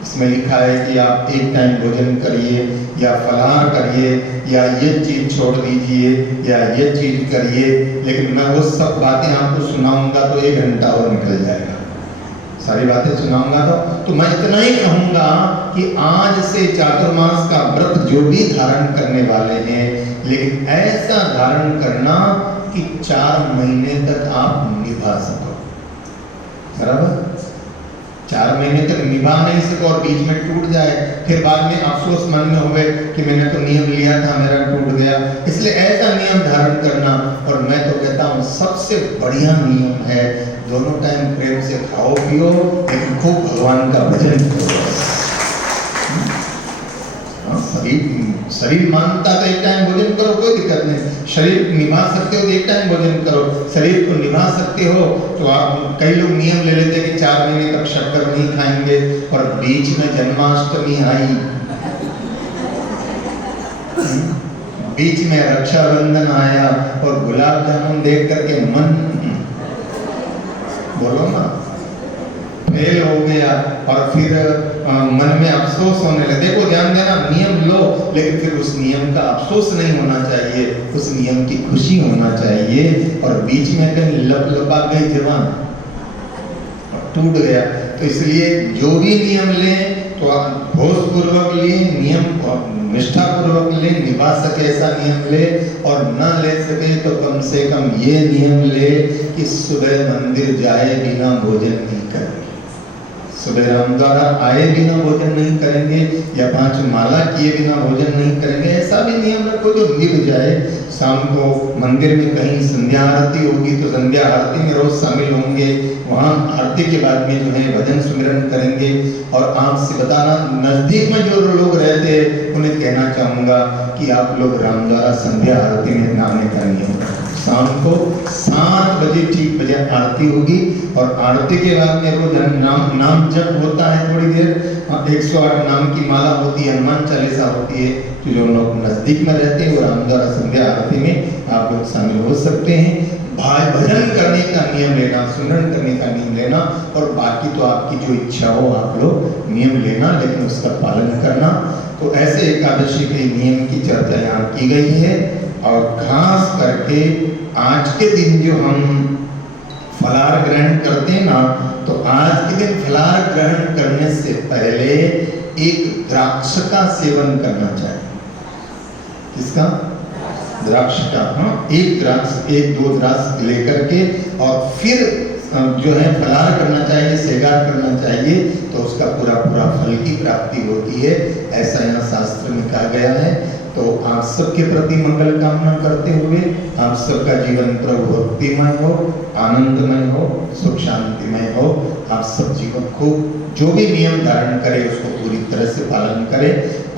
इसमें लिखा है कि आप एक टाइम भोजन करिए, या फलाहार करिए, या ये चीज छोड़ दीजिए, या ये चीज करिए, लेकिन मैं वो सब बातें आपको सुनाऊंगा तो 1 घंटा और निकल जाएगा। सारी बातें सुनाऊंगा तो मैं इतना ही कहूंगा कि आज से चातुर्मास का व्रत जो भी धारण करने वाले हैं, लेकिन ऐसा धारण करना कि 4 महीने तक आप निभा सको। बराबर, 4 महीने तक निभा नहीं सको और बीच में टूट जाए, फिर बाद में अफसोस मन में होवे कि मैंने तो नियम लिया था, मेरा टूट गया। इसलिए ऐसा नियम धारण करना, और मैं तो कहता हूँ सबसे बढ़िया नियम है, दोनों टाइम प्रेम से खाओ पियो, लेकिन खूब भगवान का भजन करो। शरीर मानता तो एक टाइम भोजन करो, कोई दिक्कत नहीं। शरीर निभा सकते हो तो एक टाइम भोजन करो। शरीर को निभा सकते हो तो आप, कई लोग नियम ले लेते हैं कि 4 महीने तक शक्कर नहीं खाएंगे, और बीच में जन्माष्टमी आई, बीच में रक्षाबंधन आया और गुलाब जामुन देख करके मन, बोलो ना, फेल हो गया, और फिर मन में अफसोस होने लगे। देखो, ध्यान देना, नियम लो, लेकिन फिर उस नियम का अफसोस नहीं होना चाहिए, उस नियम की खुशी होना चाहिए। और बीच में कहीं लपा गई जवान और टूट गया, तो इसलिए जो भी नियम लें तो आप होशपूर्वक लें, नियम निष्ठा पूर्वक ले, निभा सके ऐसा नियम ले, और न ले सके तो कम से कम ये नियम ले कि सुबह मंदिर जाए बिना भोजन नहीं करेंगे, सुबह रामद्वारा आए बिना भोजन नहीं करेंगे, या 5 माला किए बिना भोजन नहीं करेंगे। ऐसा भी नियम रखो जो निभ जाए। शाम को मंदिर में कहीं संध्या आरती होगी तो संध्या आरती में रोज शामिल होंगे, वहाँ आरती के बाद में जो है भजन सुमिरन करेंगे। और आपसे बताना, नजदीक में जो लोग रहते हैं उन्हें कहना चाहूँगा कि आप लोग रामद्वारा संध्या आरती में नाम का नियम करें। शाम को 7 बजे ठीक बजे आरती होगी और आरती के बाद में रोज नाम जप होता है थोड़ी देर। 108 नाम की माला होती है, हनुमान चालीसा होती है। तो जो लोग नजदीक में रहते हैं वो रामद्वारा संध्या आरती में आप लोग शामिल हो सकते हैं। भजन करने का नियम लेना, सुमरन करने का नियम लेना और बाकी तो आपकी जो इच्छा हो आप लोग नियम लेना, लेकिन उसका पालन करना। तो ऐसे एकादशी के नियम की चर्चा यहाँ की गई है। और खास करके आज के दिन जो हम फलाहार ग्रहण करते हैं ना, तो आज के दिन फलाहार ग्रहण करने से पहले एक द्राक्ष का सेवन करना चाहिए। किसका? द्राक्ष का। हाँ, एक द्राक्ष, 1-2 द्राक्ष लेकर के और फिर जो है फलाहार करना चाहिए, सेगार करना चाहिए, तो उसका पूरा फल की प्राप्ति होती है। ऐसा यहाँ शास्त्र में कहा गया है। तो आप सबके प्रति मंगल कामना करते हुए आप सबका जीवन प्रभु भक्तिमय हो, आनंदमय हो, सुख शांतिमय हो। आप सब जीवन को जो भी नियम धारण करे उसको पूरी तरह से पालन करे।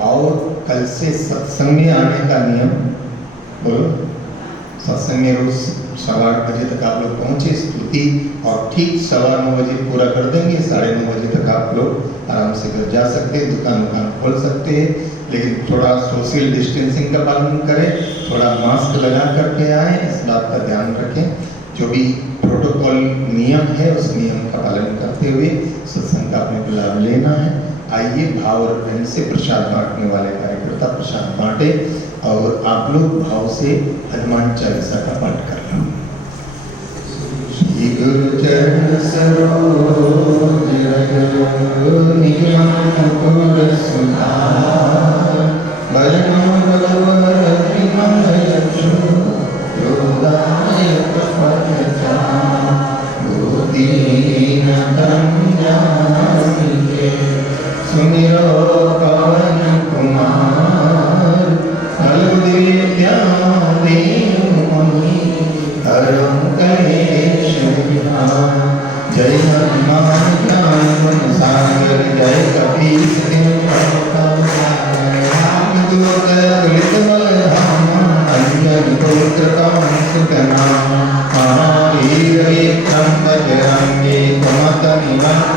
और कल से सत्संग में आने का नियम बोलो। सत्संग में रोज 8:15 बजे तक आप लोग पहुंचे स्तुति, और ठीक 9:15 बजे पूरा कर देंगे। 9:30 बजे तक आप लोग आराम से घर जा सकते हैं, दुकान खोल सकते हैं। लेकिन थोड़ा सोशल डिस्टेंसिंग का पालन करें, थोड़ा मास्क लगा करके आए, इस बात का ध्यान रखें। जो भी प्रोटोकॉल नियम है उस नियम का पालन करते हुए सत्संग का अपने लाभ लेना है। आइए भाव और प्रेम से प्रसाद बांटने वाले कार्यकर्ता प्रसाद बांटे और आप लोग भाव से हनुमान चालीसा का पाठ करना। श्री गुरु चरण सरोज रज निगम मुकुर सुधार, भजन भगवर विमल यशो योदायक फलचार, बुद्धिहीन तनु जानिके सुमिरो पवन कुमार, फल विद्या देव मुनि हरं कलेश विहार। जय हनुमान ज्ञान गुण सागर, जय कपीस तिहुँ रामदूत तुलित बलधाम, अंजनी पुत्र पवन सुत नाम। महावीर विक्रम बजरंगी, कुमत निवारण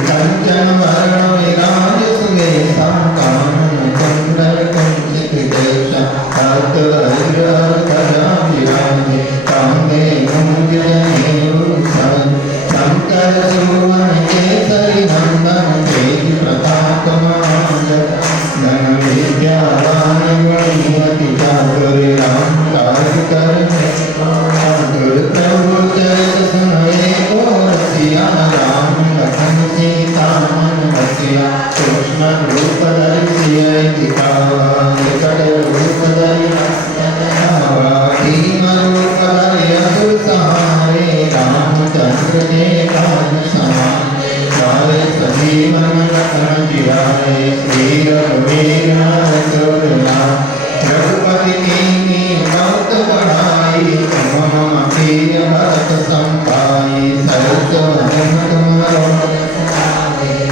कंचन वरण विराज सुवेशा, कानन कुंडल कुंचित केशा, हाथ वज्र ध्वजा विराजे, कांधे मूंज जनेऊषण। शंकर सुवन केसरी नंदन, तेज प्रताप महाजन। धन विद्यावान गुणियति चातुर, राम काज करने ठाकुर। प्रभु चरित सुनए को रसिया, राम लखन सीता मन बसिया। कृष्ण रूप धरि सियहि दिखावा, विकट रूप धरि हंसि भीम रूप धरि असुर संहारे। रामचंद्र के काज सवारे, लाए सजीवन लखन जियाए। श्री रघुवीर हरषि लाए, रघुपति कीन्ही बहुत बड़ाई। तुम प्रिय भरत संभाई, सहस बदन तुमरो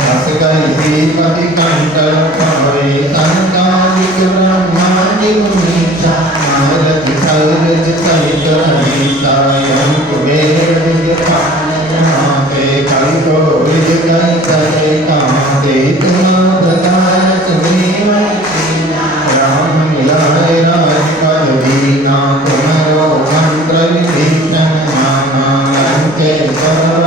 हस कहि श्रीपति कंठ लगाए। संतानिक ब्रह्मादि मुनीसा, नारद सौरज सहित अहिसा। यम कुबेर दिखाते, कवि कोविद कहि सके काते। तुम प्रसाद सुग्रीव राम मिलाए राजपद दीना। तुम्हारो मंत्र विभीषण माना, लंकेश्वर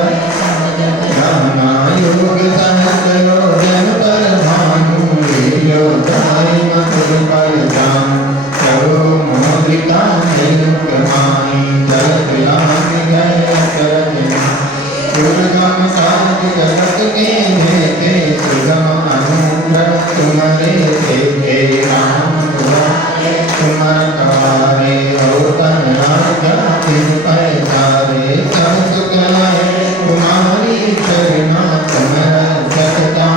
रामा। योग सहस्र योजन पर भानु, लील्योताय मधुर फल जानु। प्रभु मुद्रिका निरुक्त माहि, जलत लांघ गए अचरज नाहि। दुर्गम काज जगत के जेते, सुगम अनुग्रह तुम्हारे तेते। राम दुआरे तुम रखवारे, होतन आज्ञा तिन पैसारे। सब सुख लहे तुम्हारी शरणा, तुम रक्षकता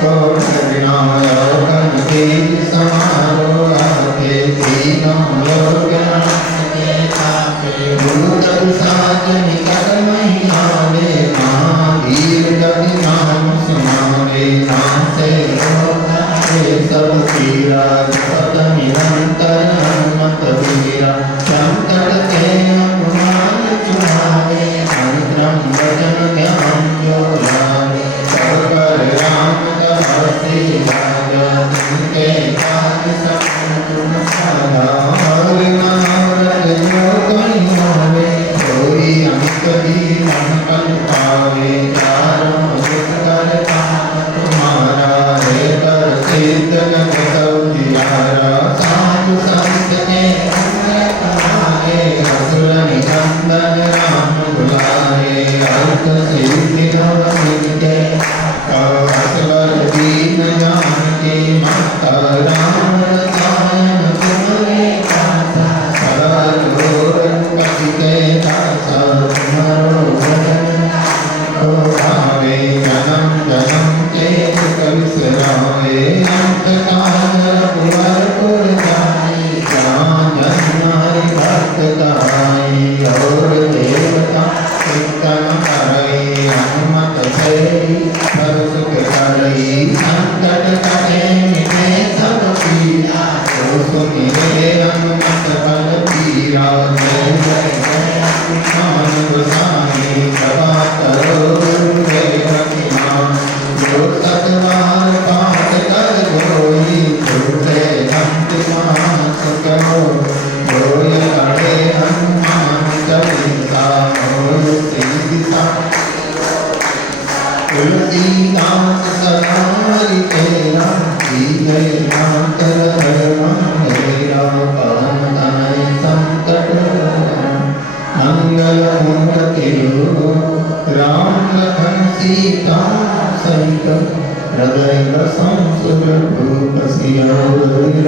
को शरणा। योगन तेज समारो आके, तीनों लोक नाथ के भूत पिशाच निकट नहीं आवे। महावीर जब नाम सुनावे, नासे रोग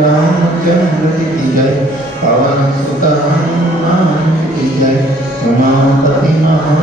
रामचंद्र की जय, पवन सुत हनुमान की जय, उमापति महा